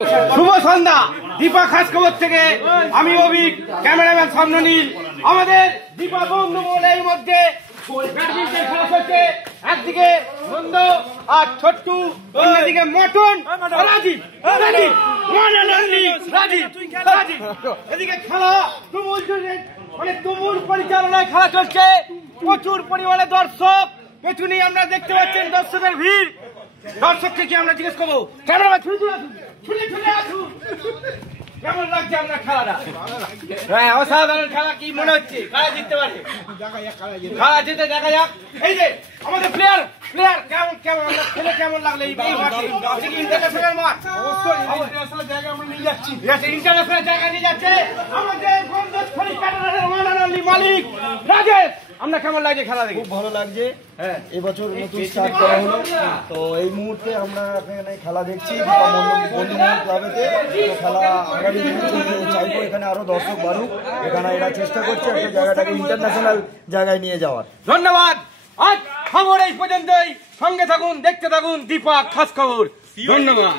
শুভ সন্ধ্যা দীপা খাস খবর থেকে আমি অভিক, ক্যামেরাম্যান স্বপ্ননীল। আমাদের দীপা বন্ধুমহলের মধ্যে ব্যাডমিন্টন খেলা চলছে। একদিকে নন্দ আর ছোট্টু, অন্যদিকে মটন রাজীব। এদিকে খেলা তুমুল পরিচালনায় খেলা চলছে। প্রচুর পরিমাণে দর্শক পেছনে আমরা দেখতে পাচ্ছেন, দর্শকের ভিড়। দর্শককে কি আমরা জিজ্ঞেস করবো, ক্যামেরাম্যান ছুলে আসুন, কেমন লাগছে আমরা খেলাটা? হ্যাঁ, অসাধারণ খেলা। কি মনে হচ্ছে খেলা জিততে পারে? খেলা জিতে দেখা যাক। এই যে আমাদের প্লেয়ার কেমন খেলে কেমন লাগলো এই মাঠে? ইন্টারন্যাশনাল মাঠ, অবশ্যই ইন্টারন্যাশনাল জায়গা আমরা নিয়ে যাচ্ছি। ইন্টারন্যাশনাল জায়গা নিয়ে যাচ্ছে আমাদের গন্ধেশ্বরী ক্যাটারারের মানালি মালিক রাজেশ। আমরা কেমন লাগছে খেলা দেখে? খুব ভালো লাগছে। হ্যাঁ, এবছর নতুন স্টার্ট করা হলো, তো এই মুহূর্তে আমরা এখানে খেলা দেখছি বন্ধুমহল ক্লাবেতে। তো খেলা আগামী দিনে চাইবো এখানে আরো দর্শক বাড়ুক। এখানে এরা চেষ্টা করছে একটা জায়গাটাকে ইন্টারন্যাশনাল জায়গায় নিয়ে যাওয়ার। ধন্যবাদ। আজ খবর এই পর্যন্তই। সঙ্গে থাকুন, দেখতে থাকুন দীপা খাস খবর। ধন্যবাদ।